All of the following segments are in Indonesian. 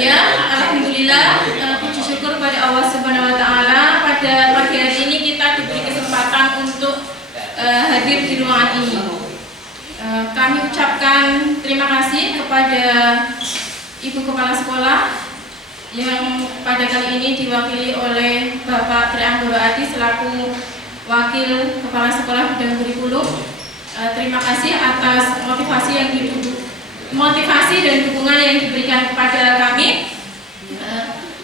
Ya, alhamdulillah, puji syukur pada Allah Subhanahu wa taala, pada pagi hari ini kita diberi kesempatan untuk hadir di ruangan ini. Kami ucapkan terima kasih kepada Ibu Kepala Sekolah yang pada kali ini diwakili oleh Bapak Tri Anggoro Adi selaku Wakil Kepala Sekolah Bidang Kurikulum. Terima kasih atas motivasi dan dukungan yang diberikan kepada kami.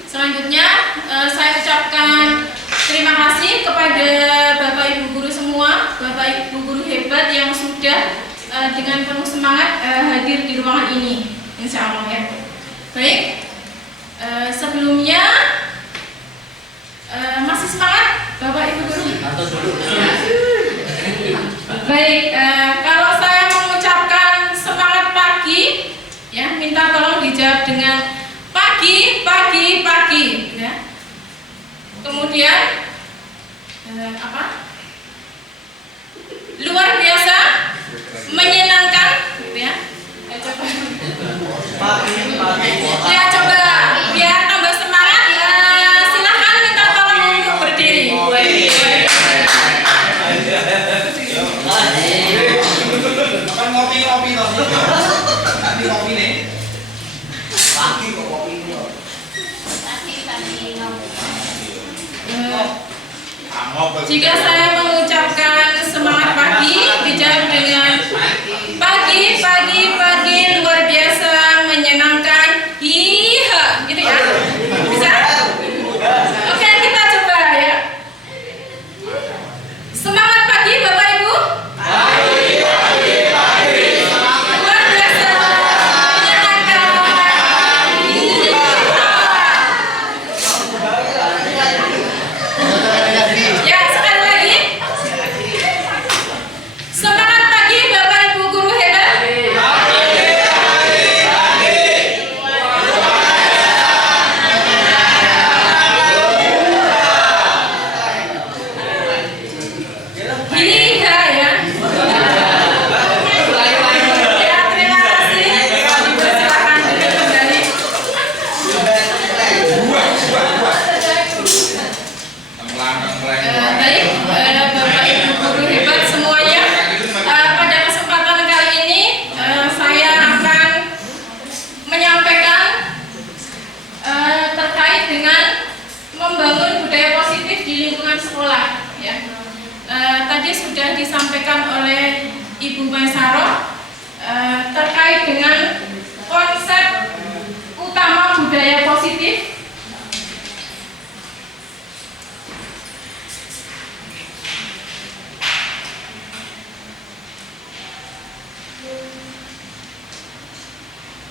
Selanjutnya saya ucapkan terima kasih kepada Bapak Ibu guru semua, Bapak Ibu guru hebat yang sudah dengan penuh semangat hadir di ruangan ini, insya Allah ya. Baik, sebelumnya masih semangat Bapak Ibu guru? Baik, kalau saya mengucapkan semangat pagi, ya minta tolong dijawab dengan pagi, ya. Kemudian luar biasa, menyenangkan, gitu ya. Ya coba biar tambah semangat, silahkan minta tolong untuk berdiri. Kan ngopi-ngopi toh. Nanti ngopi nih. Pagi kok ngopi ini. Jika saya mengucapkan semangat pagi, dijawab dengan pagi, luar biasa, menyenangkan, hiha, gitu ya. Bisa? Oke, kita coba ya. Semangat pagi Bapak Ibu. Luar biasa, menyenangkan, ya, sekali lagi. Semangat pagi Bapak Ibu guru hebat. Iya ya. Ya, terima kasih. Silakan duduk kembali. Baik, Bapak Ibu guru hebat semuanya. Pada kesempatan kali ini saya akan menyampaikan terkait dengan membangun budaya positif di lingkungan sekolah. Ya. Tadi sudah disampaikan oleh Ibu Maisaro terkait dengan konsep utama budaya positif.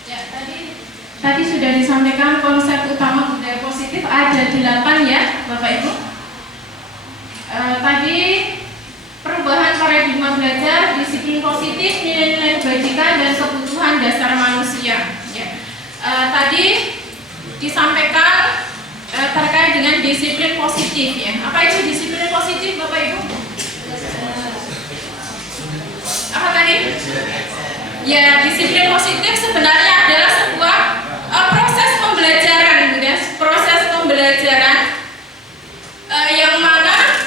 Ya, tadi sudah disampaikan konsep utama budaya positif ada 8 ya, Bapak Ibu. Tadi perubahan paradigma belajar, disiplin positif, nilai-nilai kebajikan dan kebutuhan dasar manusia. Ya. Tadi disampaikan terkait dengan disiplin positif ya. Apa itu disiplin positif, Bapak Ibu? Apa tadi? Ya, disiplin positif sebenarnya adalah sebuah proses pembelajaran, gitu ya. Proses pembelajaran yang mana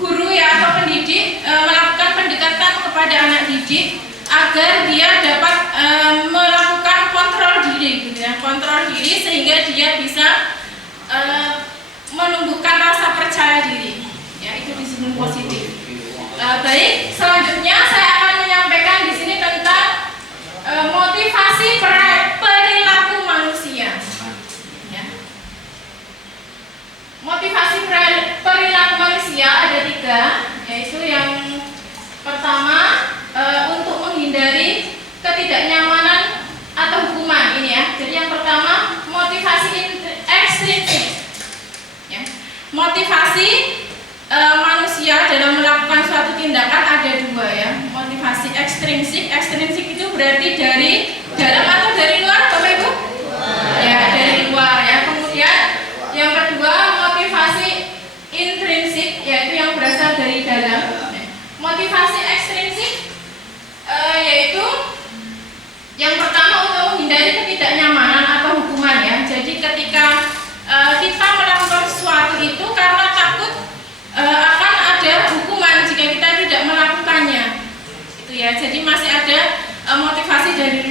guru ya atau pendidik melakukan pendekatan kepada anak didik agar dia dapat melakukan kontrol diri, gitu ya. Kontrol diri sehingga dia bisa menumbuhkan rasa percaya diri. Ya, itu disiplin positif. Baik, selanjutnya saya akan menyampaikan di sini tentang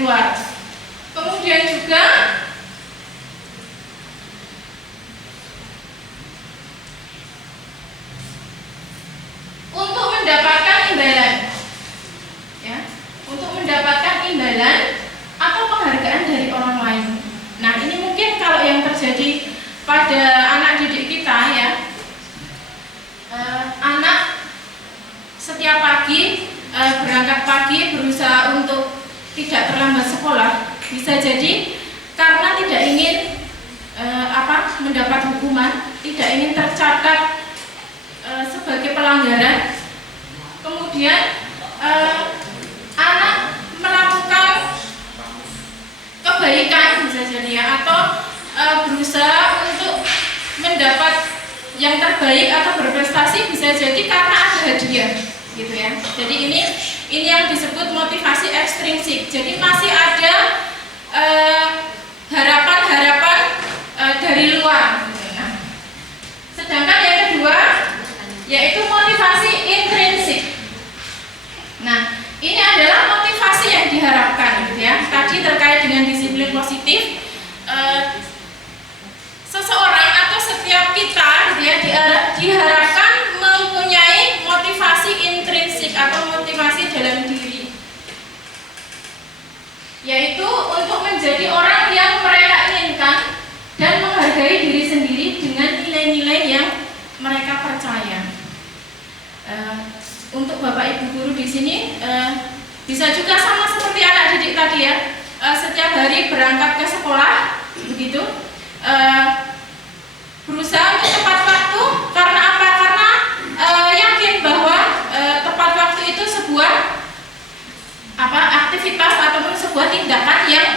luar. Kemudian juga untuk mendapatkan imbalan, ya, untuk mendapatkan imbalan atau penghargaan dari orang lain. Nah, ini mungkin kalau yang terjadi pada anak didik kita, ya, anak setiap pagi berangkat pagi berusaha untuk tidak terlambat sekolah, bisa jadi karena tidak ingin mendapat hukuman, tidak ingin tercatat sebagai pelanggaran. Kemudian anak melakukan kebaikan, bisa jadi ya, atau berusaha untuk mendapat yang terbaik atau berprestasi, bisa jadi karena ada hadiah, gitu ya. Jadi ini yang disebut motivasi ekstrinsik. Jadi masih ada harapan-harapan dari luar. Nah, sedangkan yang kedua yaitu motivasi intrinsik. Nah, ini adalah motivasi yang diharapkan, gitu ya. Tadi terkait dengan disiplin positif, seseorang atau setiap kita, gitu ya, diharapkan mempunyai motivasi intrinsik atau motivasi dalam diri, yaitu untuk menjadi orang yang mereka inginkan dan menghargai diri sendiri dengan nilai-nilai yang mereka percaya. Untuk Bapak Ibu guru di sini bisa juga sama seperti anak didik tadi, ya, setiap hari berangkat ke sekolah, begitu, berusaha untuk tepat waktu. Karena apa? Karena yakin bahwa tepat waktu itu sebuah aktivitas ataupun sebuah tindakan yang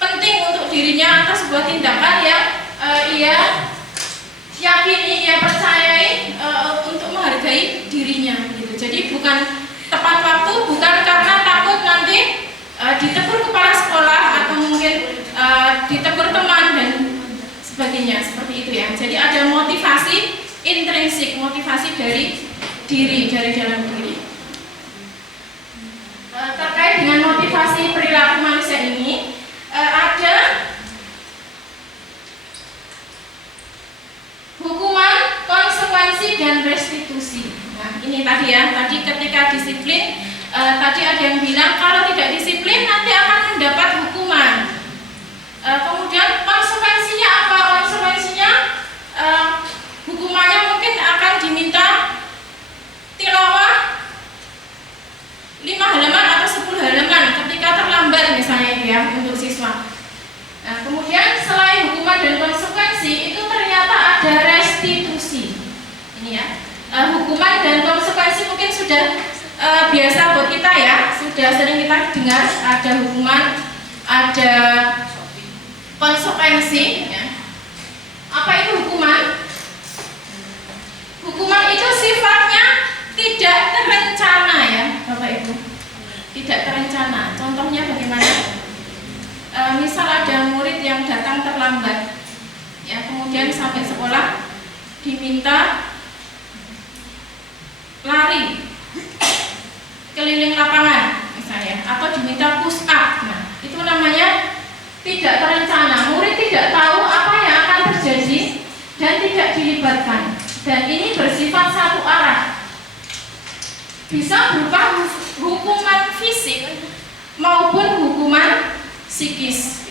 penting untuk dirinya, atau sebuah tindakan yang ia yakini, ia percayai untuk menghargai dirinya, gitu. Jadi bukan tepat waktu, bukan karena takut nanti ditegur kepala sekolah atau mungkin ditegur teman dan sebagainya, seperti itu, ya. Jadi ada motivasi intrinsik, motivasi dari diri, dari dalam diri. Terkait dengan motivasi perilaku manusia ini, ada hukuman, konsekuensi, dan restitusi. Nah, ini tadi, ya, tadi ketika disiplin, tadi ada yang bilang kalau tidak disiplin nanti akan mendapat hukuman. Kemudian konsekuensinya apa? Konsekuensinya hukumannya mungkin akan diminta tilawah 5 halaman atau 10 halaman ketika terlambat, misalnya, ya, untuk siswa. Nah, kemudian selain hukuman dan konsekuensi itu ternyata ada restitusi. Ini, ya, hukuman dan konsekuensi mungkin sudah biasa buat kita, ya, sudah sering kita dengar. Ada hukuman, ada konsekuensi, ya. Apa itu hukuman? Hukuman itu sifatnya tidak terencana, ya, Bapak Ibu. Tidak terencana. Contohnya bagaimana? Misal ada murid yang datang terlambat, ya, kemudian sampai sekolah diminta lari keliling lapangan, misalnya, atau diminta push up. Nah, itu namanya tidak terencana. Murid tidak tahu apa yang akan terjadi dan tidak dilibatkan. Dan ini bersifat satu arah. Bisa berupa hukuman fisik maupun hukuman psikis.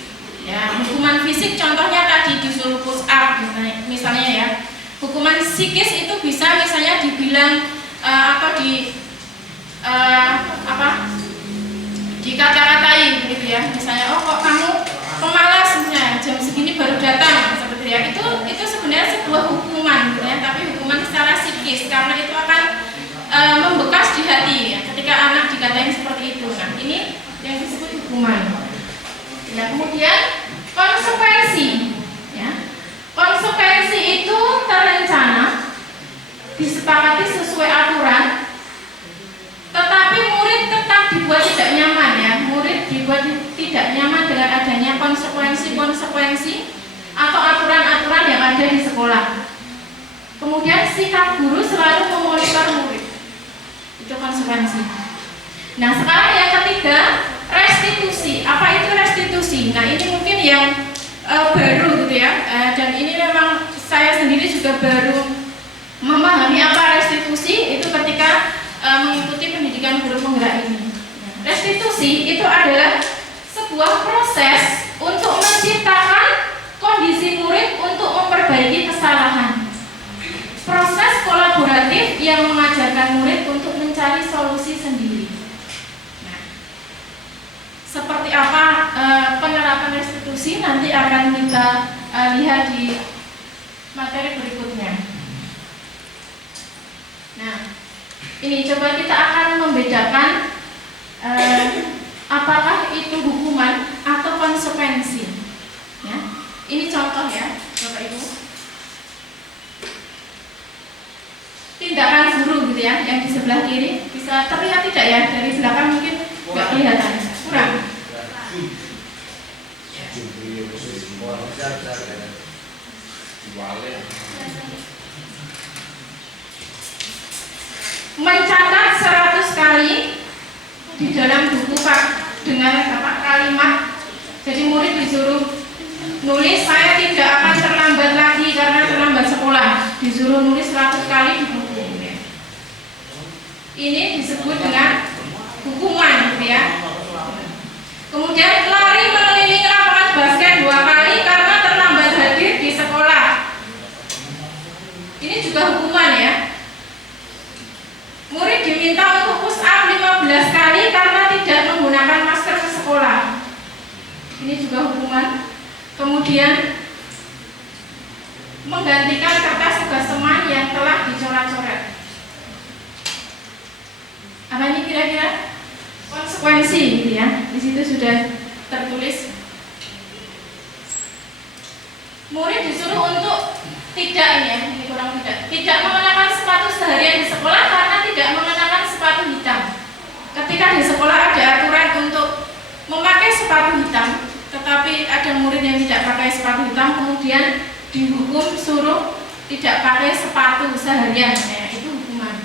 Ya, hukuman fisik contohnya tadi disuruh push up, misalnya, ya. Hukuman psikis itu bisa misalnya dibilang atau dikata-katain, gitu, ya. Misalnya, oh, kok kamu pemalas, misalnya, jam segini baru datang, seperti, ya. Itu sebenarnya sebuah hukuman, gitu, ya, tapi hukuman secara psikis, karena itu akan membekas di hati, ya, ketika anak dikatain seperti itu. Nah, ini yang disebut hukuman. Ya, kemudian konsekuensi, ya. Konsekuensi itu terencana, disepakati sesuai aturan, tetapi murid tetap dibuat tidak nyaman, ya. Murid dibuat tidak nyaman dengan adanya konsekuensi atau aturan-aturan yang ada di sekolah. Kemudian sikap guru selalu memonitor murid. Itu konsekuensi. Nah, sekarang yang ketiga, restitusi. Apa itu restitusi? Nah ini mungkin yang baru gitu ya, dan ini memang saya sendiri juga baru memahami apa restitusi itu ketika mengikuti pendidikan guru penggerak ini. Restitusi itu adalah sebuah proses untuk menciptakan kondisi murid untuk memperbaiki kesalahan. Proses kolaboratif yang mengajarkan murid untuk mencari solusi sendiri. Nah, seperti apa penerapan restitusi nanti akan kita lihat di materi berikutnya. Nah, ini coba kita akan membedakan apakah itu hukuman atau konsekuensi. Ya, ini contoh ya, Bapak Ibu. Tindakan guru gitu ya, yang di sebelah kiri bisa terlihat tidak ya, dari belakang mungkin nggak kelihatan, kurang. Mencatat 100 kali di dalam buku Pak dengan kalimat. Jadi murid disuruh nulis saya tidak akan terlambat lagi karena terlambat sekolah. Disuruh nulis 100 kali di buku. Ini disebut dengan hukuman gitu ya. Kemudian lari mengelilingi lapangan basket 2 kali karena terlambat hadir di sekolah. Ini juga hukuman ya. Murid diminta untuk push up 15 kali karena tidak menggunakan masker ke sekolah. Ini juga hukuman. Kemudian menggantikan kertas tugas teman yang telah dicoret-coret. Apa ini kira-kira? Konsekuensi gitu ya. Di situ sudah tertulis. Murid disuruh untuk tidak ini kurang tidak mengenakan sepatu seharian di sekolah karena tidak mengenakan sepatu hitam. Ketika di sekolah ada aturan untuk memakai sepatu hitam, tetapi ada murid yang tidak pakai sepatu hitam, kemudian dihukum suruh tidak pakai sepatu seharian. Nah, itu hukuman.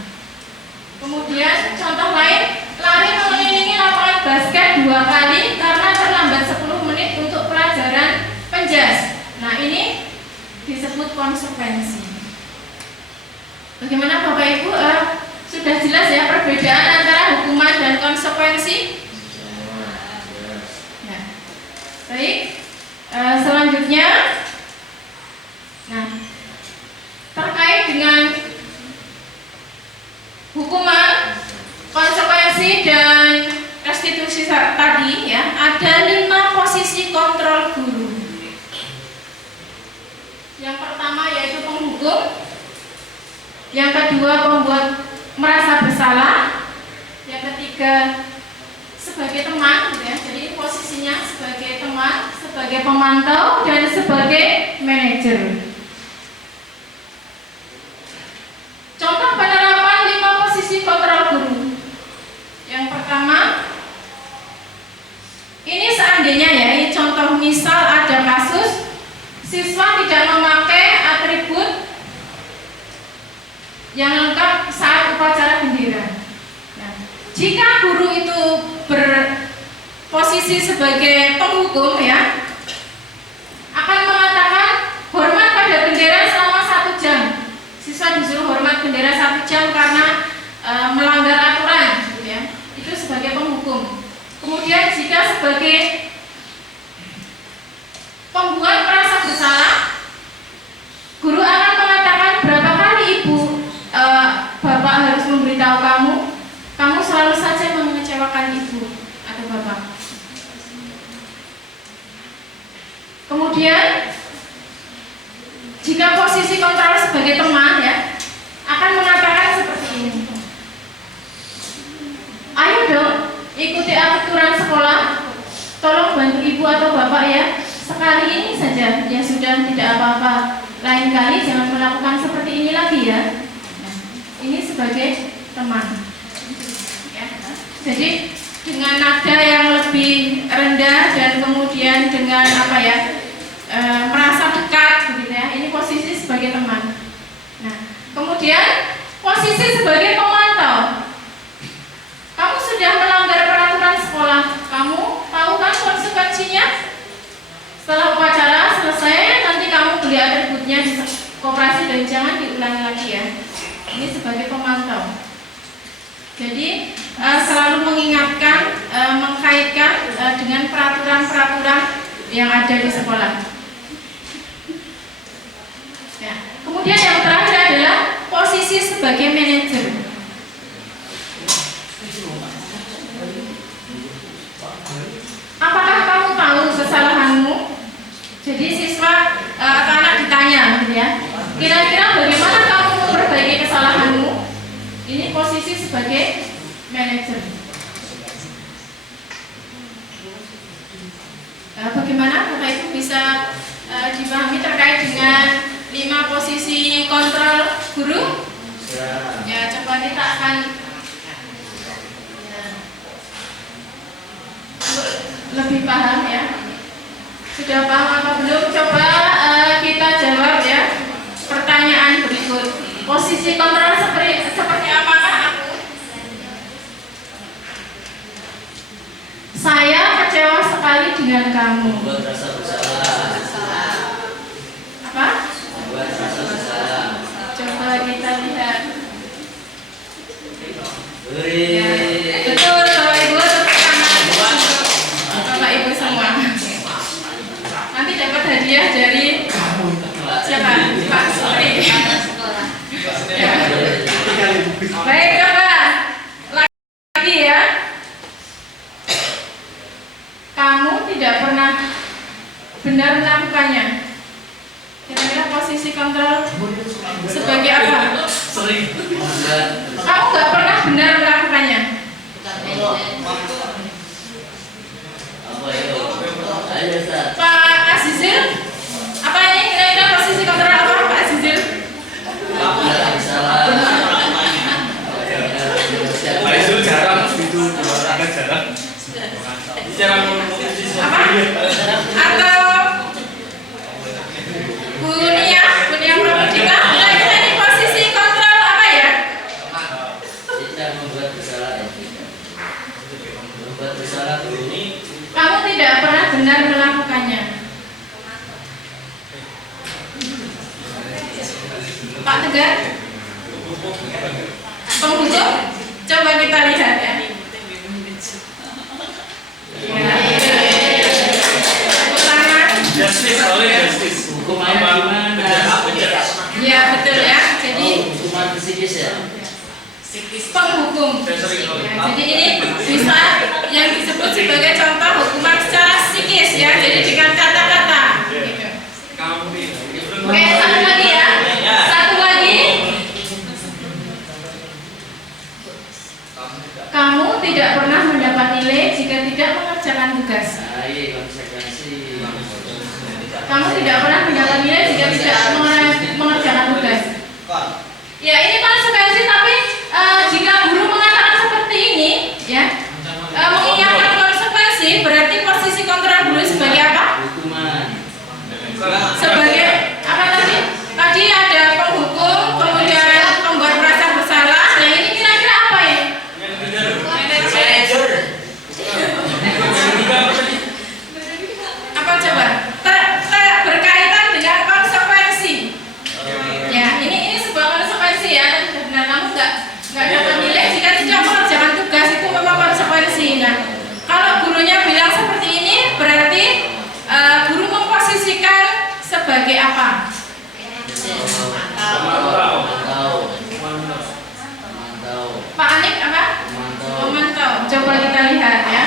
Kemudian contoh lain, lari mengelilingi lapangan basket 2 kali karena terlambat 10 menit untuk pelajaran penjas. Nah, ini disebut konsekuensi. Bagaimana Bapak Ibu? Sudah jelas ya perbedaan antara hukuman dan konsekuensi? Ya. Baik. Selanjutnya, nah, terkait dengan hukuman, konsekuensi dan restitusi tadi ya, ada 5 posisi kontrol guru. Yang pertama yaitu penghukum, yang kedua pembuat merasa bersalah, yang ketiga sebagai teman, gitu ya. Jadi posisinya sebagai teman, sebagai pemantau, dan sebagai manajer. Contoh penerapan 5 posisi kontrol guru. Yang pertama, ini seandainya ya, ini contoh misal ada kasus siswa tidak memakai atribut yang lengkap saat upacara bendera. Nah, jika guru itu berposisi sebagai penghukum ya, akan mengatakan hormat pada bendera selama 1 jam. Siswa disuruh hormat bendera 1 jam karena melanggar aturan, gitu ya. Itu sebagai penghukum. Kemudian jika sebagai pembuat merasa bersalah, guru akan mengatakan berapa kali ibu, bapak harus memberitahu kamu selalu saja mengecewakan ibu atau bapak. Kemudian jika posisi kontrol sebagai teman ya, akan mengatakan seperti ini. Ayo dong, ikuti aturan sekolah. Tolong bantu ibu atau bapak ya. Sekali ini saja, ya sudah, tidak apa-apa. Lain kali jangan melakukan seperti ini lagi ya. Nah, ini sebagai teman. Ya. Jadi dengan nada yang lebih rendah dan kemudian dengan apa ya, merasa dekat, gitu ya. Ini posisi sebagai teman. Nah, kemudian posisi sebagai pemantau. Kamu sudah melanggar peraturan sekolah. Kamu koperasi dan jangan diulangi lagi ya. Ini sebagai pemantau. Jadi selalu mengingatkan, mengkaitkan dengan peraturan-peraturan yang ada di sekolah. Ya. Kemudian yang terakhir adalah posisi sebagai manajer. Apakah kamu tahu kesalahanmu? Jadi siswa atau anak ditanya, gitu ya. Kira-kira bagaimana kamu memperbaiki kesalahanmu? Ini posisi sebagai manajer. Bagaimana Bapak Ibu bisa dipahami terkait dengan 5 posisi kontrol guru? Ya, coba kita akan lebih paham ya. Sudah paham apa belum? Coba kita jawab ya. Pertanyaan berikut. Posisi kontrol seperti apakah aku? Saya kecewa sekali dengan kamu. Membuat rasa bersalah. Apa? Membuat rasa bersalah. Coba kita lihat. Ya, Beri. betul Bapak Ibu, tepuk tangan Bapak Ibu semua. Nanti dapat hadiah dari siapa? Pak Suri. Ya. Baik, coba lagi ya. Kamu tidak pernah benar melakukannya. Kira-kira posisi kontrol sebagai apa? Sering. Kamu nggak pernah benar melakukannya. Apa itu? Ayo Ustaz. Pak Azizil, apa ini kira-kira posisi kontrol apa Pak Azizil? Membuat bersalah. Pak Isul jarang itu agak jarang. Jarang Apa? Atau Bunia Pramudika? Nah, kita ini posisi kontrol apa ya? Tidak membuat bersalah. Membuat bersalah guru. Kamu tidak pernah benar melakukannya. Pak Tegar? Penghukum? Coba kita lihat ya. Justice, oleh justice. Hukumannya gimana? Ya betul ya. Jadi Hukuman psikis ya. penghukum. Ya, jadi ini bisa yang disebut sebagai contoh hukuman secara psikis ya. Jadi dengan kata-kata. Gitu. Oke, satu lagi ya. Satu lagi. Kamu tidak pernah mendapat nilai jika tidak mengerjakan tugas. Nah, iya konsekuensi. Kamu tidak pernah mendapat nilai jika tidak mengerjakan tugas. Ya ini konsekuensi, tapi jika guru mengatakan seperti ini, ya mengingatkan konsekuensi, berarti posisi kontrol guru sebagai apa? Hukuman. Sebagai apa tadi? Tadi ada penghukum, kemudian pembuat merasa bersalah. Nah ini kira-kira apa ya? Apa coba? Berkaitan dengan konsekuensi. Ya ini sebuah konsekuensi ya. Nah kamu nggak dapat nilai jika tidak mengerjakan tugas, itu memang konsekuensi. Nah kalau gurunya bilang seperti ini, berarti guru memposisikan sebagai apa? Memantau. Pak Anik apa? Memantau. Coba kita lihat ya.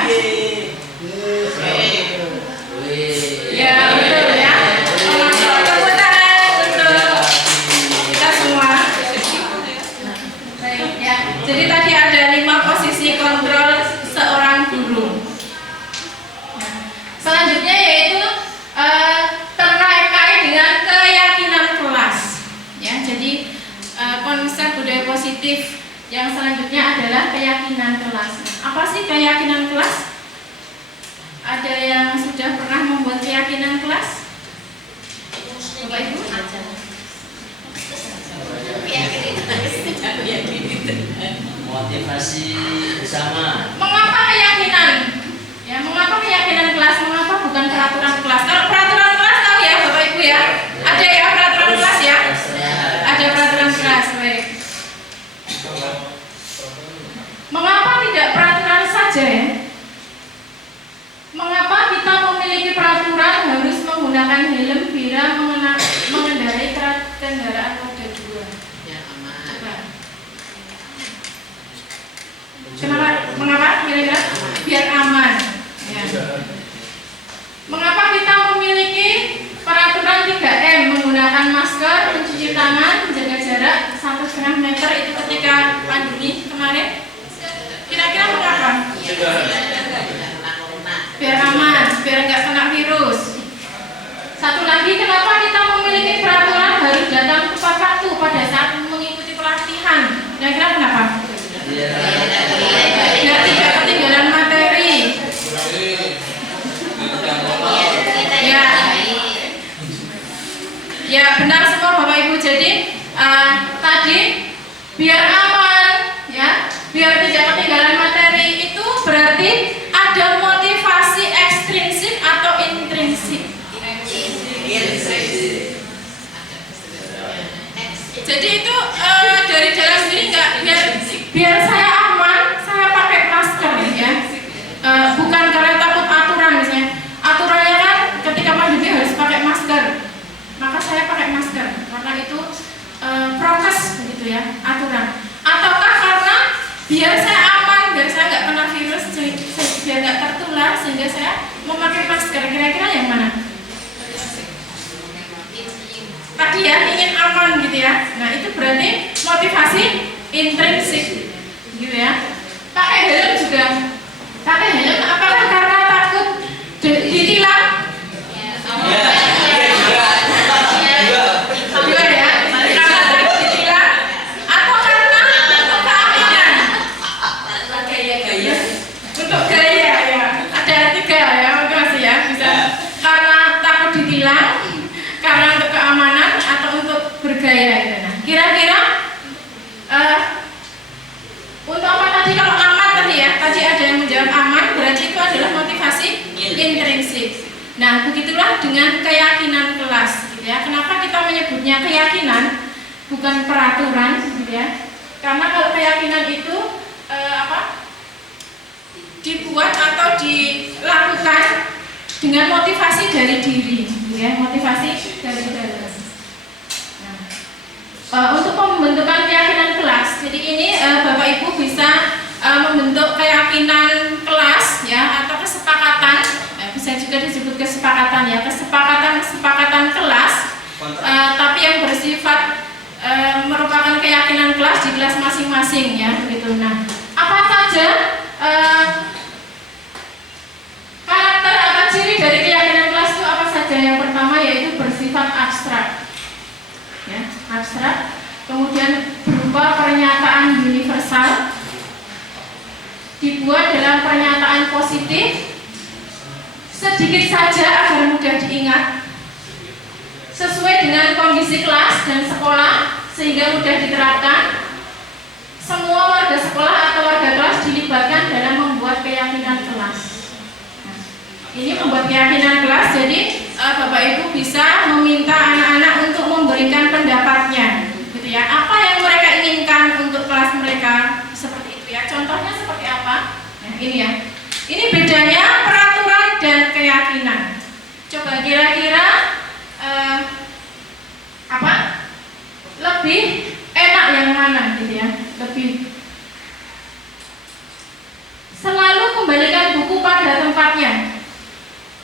Ya betul ya. Memantau. Tepuk tangan untuk kita semua. Baik ya. Jadi tadi ada 5 posisi kontrol seorang guru. Nah, selanjutnya yaitu terkait dengan keyakinan kelas. Ya, jadi konsep budaya positif yang selanjutnya adalah keyakinan kelas. Apa sih keyakinan kelas? Ada yang sudah pernah membuat keyakinan kelas? Bapak Ibu? Motivasi bersama. Mengapa keyakinan? Ya, mengapa keyakinan kelas? Mengapa bukan peraturan kelas? Kalau peraturan kelas tahu ya Bapak Ibu ya. Ada ya peraturan kelas ya. apabila mengendarai kendaraan roda 2? Coba. Kenapa? Mengapa? Kira-kira biar aman. Ya. Mengapa kita memiliki peraturan 3M, menggunakan masker, mencuci tangan, menjaga jarak 1,5 meter itu ketika pandemi kemarin? Kira-kira mengapa? Biar aman, biar nggak kena virus. Satu lagi, kenapa kita memiliki peraturan harus datang tepat waktu pada saat mengikuti pelatihan? Kira-kira kenapa? Biar tidak ketinggalan materi. Ya benar semua Bapak Ibu. Jadi tadi biar aman, ya, biar tidak ketinggalan materi itu berarti ada motivasi ekstrinsik atau intrinsik. Jadi itu dari dalam sendiri nggak biar saya aman, saya pakai masker ya. Bukan karena takut aturan misalnya. Aturannya kan ketika pandemi harus pakai masker. Maka saya pakai masker karena itu prokes begitu ya, aturan. Ataukah karena biar saya aman, biar saya nggak kena virus, biar nggak tertular sehingga saya memakai masker. Kira-kira yang mana? Tadi ya, ingin aman gitu ya. Nah itu berarti motivasi intrinsik gitu ya. Pakai helm juga. Pakai helm apakah karena takut ditilang? Juga ya, karena takut ditilang atau karena untuk keamanan? Untuk gaya ya. Ada 3 ya, makasih ya. Bisa karena takut ditilang, karena untuk keamanan atau untuk bergaya gitu. Nah, kira-kira untuk apa tadi kalau aman tadi ya? Tadi ada yang menjawab aman, berarti itu adalah motivasi intrinsik. Nah, begitulah dengan keyakinan kelas gitu ya. Kenapa kita menyebutnya keyakinan bukan peraturan gitu ya? Karena kalau keyakinan itu dibuat atau dilakukan dengan motivasi dari diri gitu ya, motivasi dari dalam. Untuk pembentukan keyakinan kelas, jadi ini Bapak Ibu bisa membentuk keyakinan kelas ya atau kesepakatan, bisa juga disebut kesepakatan ya, kesepakatan kelas, tapi yang bersifat merupakan keyakinan kelas di kelas masing-masing ya begitu. Nah, apa saja karakter atau ciri dari keyakinan kelas itu apa saja? Yang pertama yaitu bersifat abstrak. Ya, abstrak, kemudian berupa pernyataan universal, dibuat dalam pernyataan positif, sedikit saja agar mudah diingat, sesuai dengan kondisi kelas dan sekolah sehingga mudah diterapkan. Semua warga sekolah atau warga kelas dilibatkan dalam membuat keyakinan kelas. Nah, ini membuat keyakinan kelas, jadi Bapak Ibu bisa meminta anak-anak untuk memberikan pendapatnya gitu ya. Apa yang mereka inginkan untuk kelas mereka, seperti itu ya. Contohnya seperti apa? Nah, ini ya. Ini bedanya peraturan dan keyakinan. Coba kira-kira lebih enak yang mana gitu ya? Lebih selalu kembalikan buku pada tempatnya.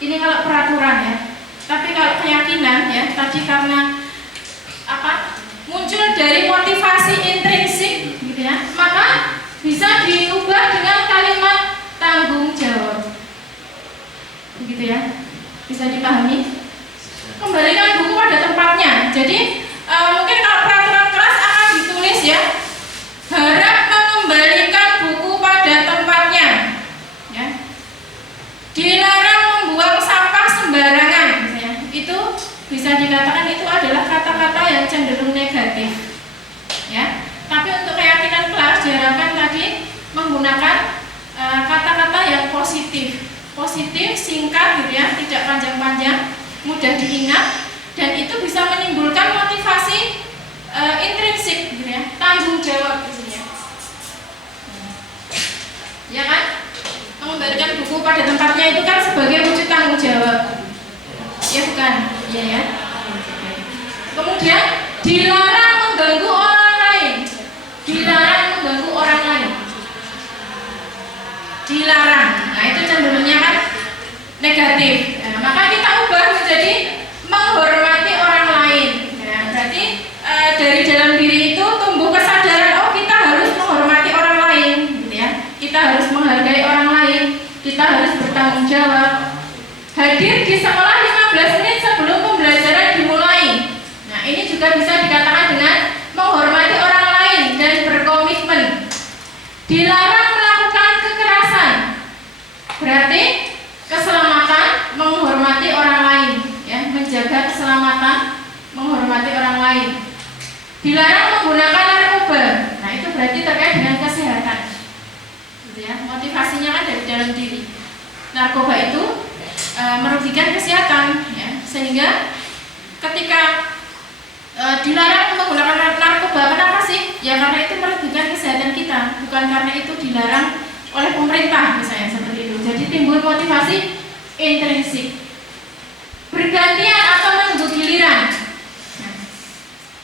Ini kalau peraturan ya. Tapi kalau keyakinan ya, tadi karena muncul dari motivasi intrinsik gitu ya, maka bisa diubah dengan kalimat tanggung jawab. Begitu ya. Bisa dipahami? Kembalikan buku pada tempatnya. Jadi mungkin kalau peraturan kelas akan ditulis ya, harap mengembalikan buku pada tempatnya. Ya. Dilarang membuang sampah sembarangan. Itu bisa dikatakan itu adalah kata-kata yang cenderung negatif ya. Tapi untuk keyakinan kelas diharapkan tadi menggunakan kata-kata yang positif, singkat gitu ya, tidak panjang-panjang, mudah diingat, dan itu bisa menimbulkan motivasi intrinsik gitu ya, tanggung jawab gitu ya kan. Mengembalikan buku pada tempatnya itu kan sebagai wujud tanggung jawab. Ya bukan, iya ya. Dilarang mengganggu orang lain. Dilarang mengganggu orang lain. Dilarang. Nah, itu cenderungnya kan negatif. Nah, maka kita ubah menjadi menghormati orang lain. Nah, berarti dari dalam diri itu tumbuh kesadaran, oh kita harus menghormati orang lain, gitu ya. Kita harus menghargai orang lain. Kita harus bertanggung jawab. Hadir di sekolah 15 menit sebelum pembelajaran dimulai. Nah, ini juga bisa dikatakan dengan menghormati orang lain dan berkomitmen. Dilarang melakukan kekerasan. Berarti keselamatan, menghormati orang lain, ya, menjaga keselamatan, menghormati orang lain. Dilarang menggunakan narkoba. Nah, itu berarti terkait dengan kesehatan. Gitu ya. Motivasinya kan dari dalam diri. Narkoba itu merugikan kesehatan, ya, sehingga ketika dilarang menggunakan narkoba, kenapa sih? Ya karena itu merugikan kesehatan kita, bukan karena itu dilarang oleh pemerintah misalnya seperti itu. Jadi timbul motivasi intrinsik. Bergantian atau menunggu giliran. Nah,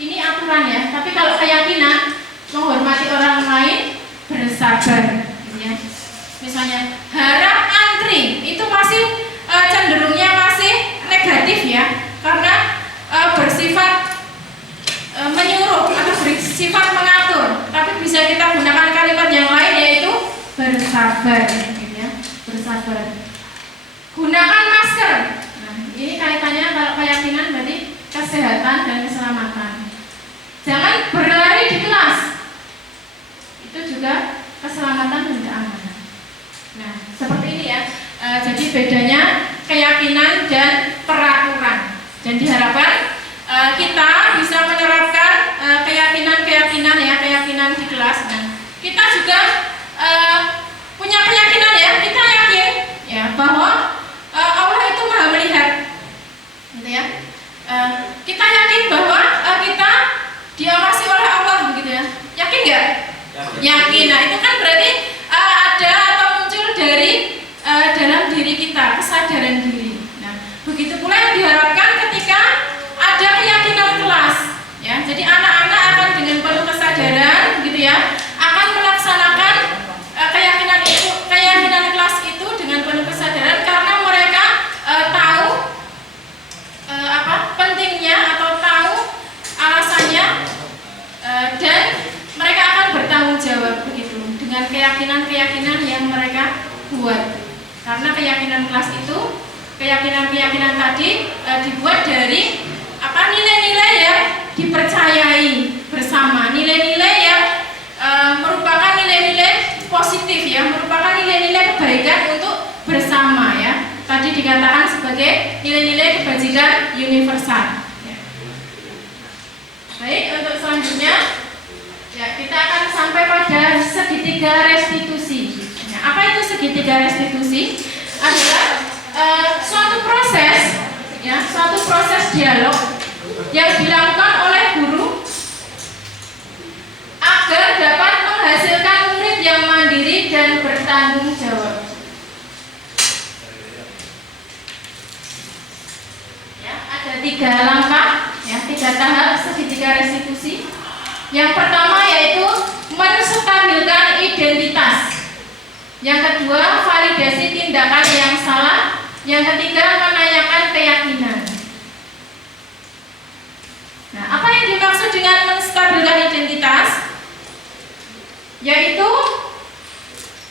ini aturan ya. Tapi kalau keyakinan menghormati orang lain, bersabar, ya. Misalnya harap antri, itu masih cenderungnya masih negatif ya, karena bersifat menyuruh atau bersifat mengatur. Tapi bisa kita gunakan kalimat yang lain, yaitu bersabar, gitu ya, bersabar. Gunakan masker. Nah, ini kaitannya kalau keyakinan berarti kesehatan dan keselamatan. Jangan berlari di kelas. Itu juga keselamatan dan keamanan. Nah, seperti ini ya. Jadi bedanya keyakinan dan peraturan. Dan diharapkan kita bisa menerapkan keyakinan ya, keyakinan di kelas. Nah, kita juga punya keyakinan ya, kita yakin ya bahwa Allah itu Maha melihat, gitu ya. Kita yakin bahwa kita diawasi oleh Allah, begitu ya. Yakin nggak? Yakin. Nah, itu kan berarti ada atau muncul dari dalam diri kita, kesadaran diri. Nah, begitu pula yang diharapkan ketika ada keyakinan kelas, ya. Jadi anak-anak akan dengan penuh kesadaran, gitu ya, akan melaksanakan keyakinan kelas itu dengan penuh kesadaran karena mereka tahu pentingnya atau tahu alasannya, dan mereka akan bertanggung jawab begitu dengan keyakinan yang mereka buat. Karena keyakinan kelas itu, keyakinan tadi dibuat dari nilai-nilai yang dipercayai bersama, nilai-nilai yang merupakan nilai-nilai positif ya, merupakan nilai-nilai kebaikan untuk bersama ya. Tadi dikatakan sebagai nilai-nilai kebajikan universal. Ya. Baik, untuk selanjutnya ya kita akan sampai pada segitiga restitusi. Nah, apa itu segitiga restitusi? Adalah suatu proses dialog yang dilakukan oleh guru agar dapat menghasilkan murid yang mandiri dan bertanggung jawab. Ya, ada 3 langkah, ya, 3 tahap segitiga restitusi. Yang pertama yaitu menstabilkan identitas. Yang kedua, validasi tindakan yang salah. Yang ketiga, menanyakan keyakinan. Nah, apa yang dimaksud dengan menstabilkan identitas? Yaitu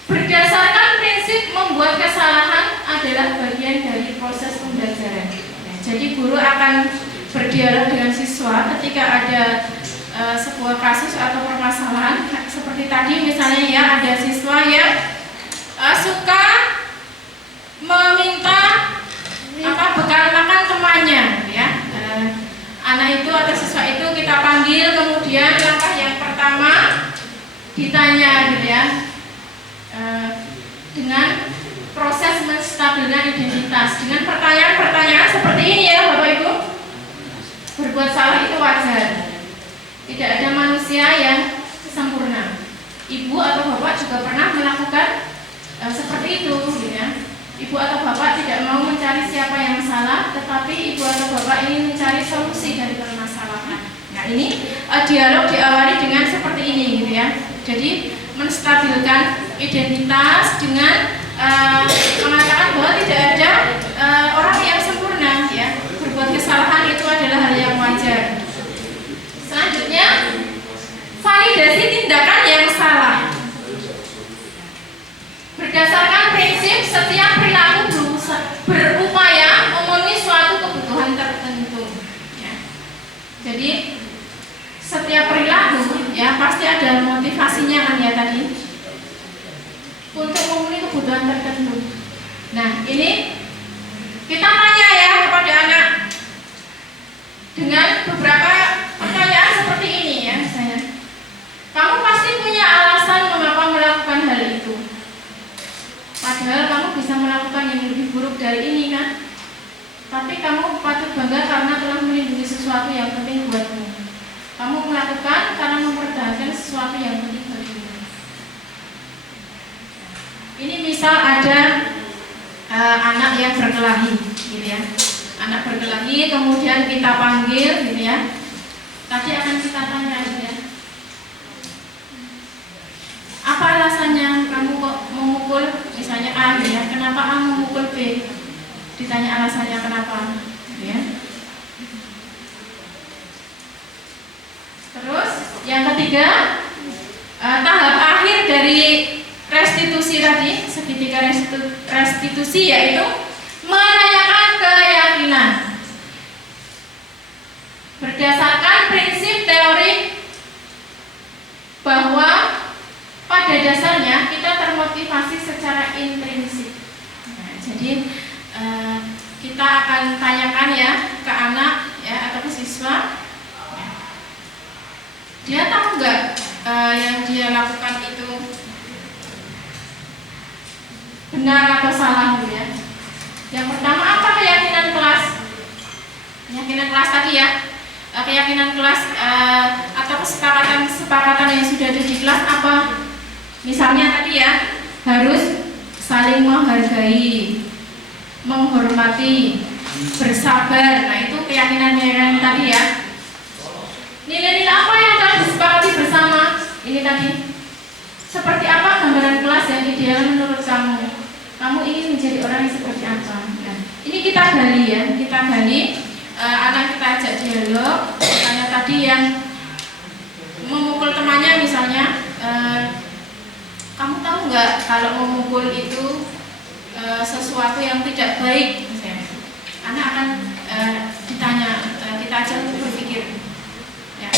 berdasarkan prinsip membuat kesalahan adalah bagian dari proses pembelajaran. Nah, jadi guru akan berdialog dengan siswa ketika ada sebuah kasus atau permasalahan. Seperti tadi misalnya ya, ada siswa yang suka meminta bekal makan temannya, ya. Anak itu atau siswa itu kita panggil, kemudian langkah yang pertama ditanya, gitu ya, dengan proses menstabilkan identitas dengan pertanyaan-pertanyaan seperti ini ya, Bapak Ibu. Berbuat salah itu wajar. Tidak ada manusia yang sempurna. Ibu atau bapak juga pernah melakukan seperti itu, gitu ya. Ibu atau bapak tidak mau mencari siapa yang salah, tetapi ibu atau bapak ingin mencari solusi dari permasalahan. Nah, Nah ini dialog diawali dengan seperti ini gitu ya. Jadi menstabilkan identitas dengan mengatakan bahwa tidak ada orang yang sempurna ya. Berbuat kesalahan itu adalah hal yang wajar. Selanjutnya validasi tindakan yang salah. Berdasarkan prinsip setiap perilaku berupaya memenuhi suatu kebutuhan tertentu ya. Jadi setiap perilaku ya pasti ada motivasinya kan ya tadi untuk memenuhi kebutuhan tertentu. Nah ini kita tanya ya kepada anak dengan beberapa pertanyaan seperti ini ya misalnya. Kamu pasti punya alasan mengapa melakukan hal itu. Padahal kamu bisa melakukan yang lebih buruk dari ini kan. Tapi kamu patut bangga karena telah melindungi sesuatu yang penting buatmu. Kamu melakukan karena mempertahankan sesuatu yang penting bagimu. Ini misal ada anak yang berkelahi gitu ya. Anak berkelahi kemudian kita panggil gitu ya. Tadi akan kita tanya gitu ya. Apa alasannya kamu kok memukul misalnya A gitu ya? Kenapa A memukul B? Ditanya alasannya kenapa gitu ya. Terus yang ketiga tahap akhir dari restitusi tadi, segitiga restitusi yaitu menanyakan keyakinan berdasarkan prinsip teori bahwa pada dasarnya kita termotivasi secara intrinsik. Nah, jadi kita akan tanyakan ya ke anak ya atau ke siswa, dia tahu nggak yang dia lakukan itu benar atau salah gitu ya. Yang pertama apa keyakinan kelas? Keyakinan kelas tadi ya. Keyakinan kelas atau kesepakatan yang sudah ada di kelas apa? Misalnya tadi ya harus saling menghargai, menghormati, bersabar. Nah itu keyakinan tadi ya. Nilai-nilai apa yang telah disepakati bersama? Ini tadi. Seperti apa gambaran kelas yang ideal menurut kamu? Kamu ingin menjadi orang yang seperti apa? Nah, ini kita gali ya, kita gali. Anak kita ajak dialog. Misalnya tadi yang memukul temannya misalnya, kamu tahu nggak kalau memukul itu sesuatu yang tidak baik? Misalnya, anak akan ditanya, kita ajak untuk berpikir. Ya.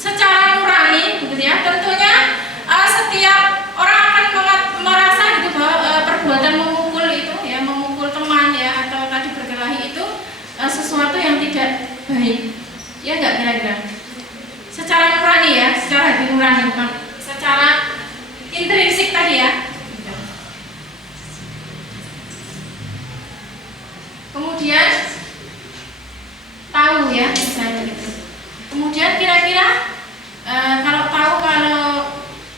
Secara nurani begitu ya, tentunya setiap orang akan merasa gitu bahwa perbuatan memukul itu ya, memukul teman ya atau tadi berkelahi itu sesuatu yang tidak baik. Ya enggak kira-kira? Secara nurani ya, secara hati nurani bukan secara intrinsik tadi ya. Kemudian tahu ya misalnya gitu. Kemudian kira-kira kalau tahu kalau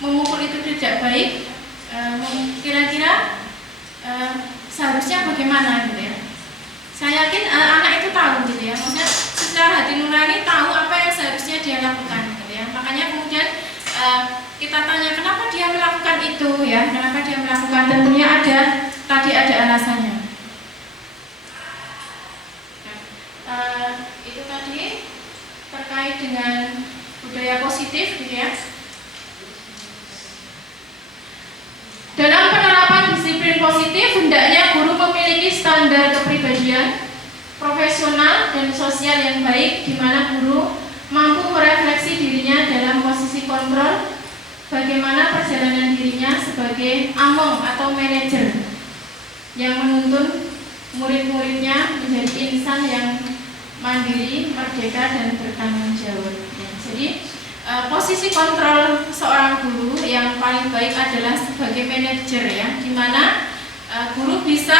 memukul itu tidak baik, kira-kira seharusnya bagaimana gitu ya. Saya yakin anak itu tahu gitu ya, maksudnya secara hati nurani tahu apa yang seharusnya dia lakukan gitu ya. Makanya kemudian kita tanya kenapa dia melakukan itu ya, kenapa dia melakukan, tentunya ada alasannya. Itu tadi terkait dengan budaya positif gitu ya. Dalam penerapan disiplin positif, hendaknya guru memiliki standar kepribadian profesional dan sosial yang baik, di mana guru mampu merefleksi dirinya dalam posisi kontrol bagaimana perjalanan dirinya sebagai among atau manajer yang menuntun murid-muridnya menjadi insan yang mandiri, merdeka, dan bertanggung jawab. Jadi posisi kontrol seorang guru yang paling baik adalah sebagai manajer ya, di mana guru bisa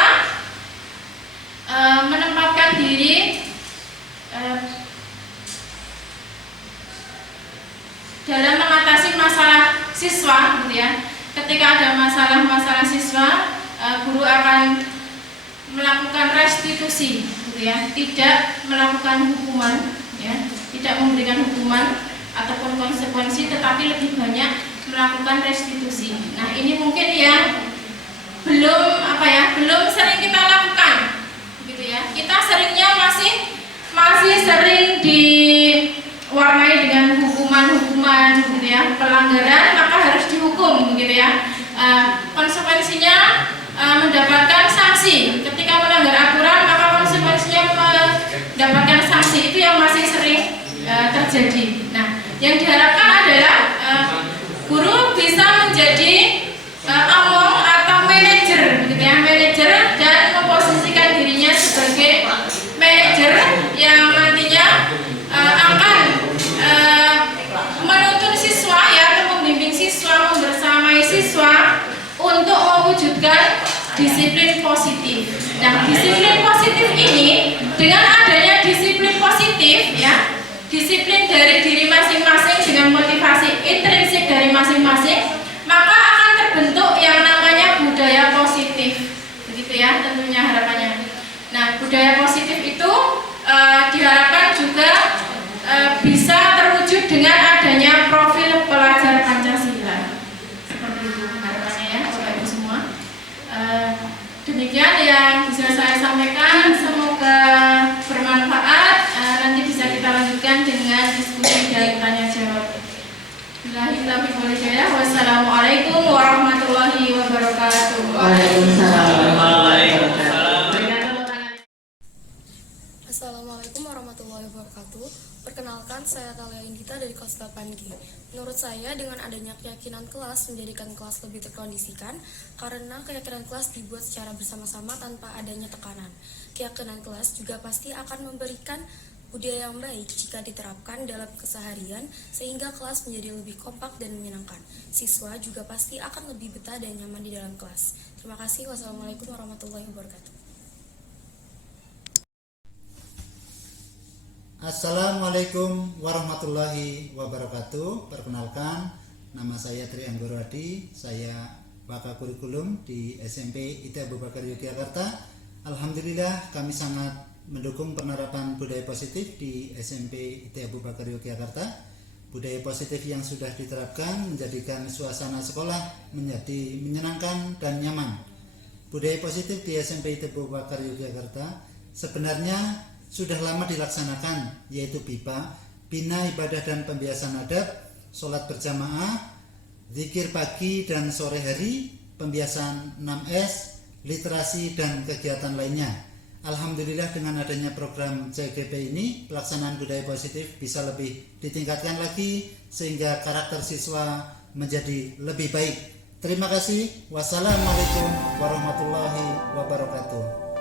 menempatkan diri dalam mengatasi masalah siswa gitu ya. Ketika ada masalah siswa, guru akan melakukan restitusi gitu ya, tidak melakukan hukuman, ya, tidak memberikan hukuman ataupun konsekuensi, tetapi lebih banyak melakukan restitusi. Nah, ini mungkin yang belum sering kita lakukan, gitu ya. Kita seringnya masih sering diwarnai dengan hukuman, gitu ya. Pelanggaran maka harus dihukum, gitu ya. Konsekuensinya mendapatkan sanksi. Ketika melanggar aturan maka konsekuensinya mendapatkan sanksi. Itu yang masih sering terjadi. Nah, yang diharapkan adalah guru bisa menjadi among atau manajer, gitu ya, manajer, dan memposisikan dirinya sebagai manajer yang nantinya akan menuntun siswa, ya, atau membimbing siswa, membersamai siswa untuk mewujudkan disiplin positif. Nah, disiplin positif ini, dengan adanya disiplin positif, ya, disiplin dari diri masing-masing dengan motivasi intrinsik dari masing-masing, maka akan terbentuk yang namanya budaya positif, begitu ya, tentunya harapannya. Nah, budaya positif itu diharapkan juga bisa terwujud dengan adanya profil pelajar Pancasila. Seperti itu harapannya, ya, Bapak Ibu semua. Demikian yang bisa saya sampaikan, semoga bermanfaat. Nanti bisa kita lanjutkan dengan diskusi dan tanya jawab. Billahi taufiq wal hidayah. Wassalamualaikum warahmatullahi wabarakatuh. Assalamualaikum warahmatullahi wabarakatuh. Perkenalkan, saya Talia Indita dari kelas 8G. Menurut saya, dengan adanya keyakinan kelas menjadikan kelas lebih terkondisikan, karena keyakinan kelas dibuat secara bersama-sama tanpa adanya tekanan. Keyakinan kelas juga pasti akan memberikan budaya yang baik jika diterapkan dalam keseharian, sehingga kelas menjadi lebih kompak dan menyenangkan. Siswa juga pasti akan lebih betah dan nyaman di dalam kelas. Terima kasih. Wassalamualaikum warahmatullahi wabarakatuh. Assalamualaikum warahmatullahi wabarakatuh. Perkenalkan, nama saya Tri Anggorwadi. Saya Wakakurikulum di SMP IT Abu Bakar Yogyakarta. Alhamdulillah, kami sangat mendukung penerapan budaya positif di SMP IT Abu Bakar Yogyakarta. Budaya positif yang sudah diterapkan menjadikan suasana sekolah menjadi menyenangkan dan nyaman. Budaya positif di SMP IT Abu Bakar Yogyakarta sebenarnya sudah lama dilaksanakan, yaitu BIPA, Bina Ibadah dan Pembiasan Adab, sholat berjamaah, zikir pagi dan sore hari, pembiasan 6S, literasi dan kegiatan lainnya. Alhamdulillah, dengan adanya program CGP ini, pelaksanaan budaya positif bisa lebih ditingkatkan lagi sehingga karakter siswa menjadi lebih baik. Terima kasih. Wassalamualaikum warahmatullahi wabarakatuh.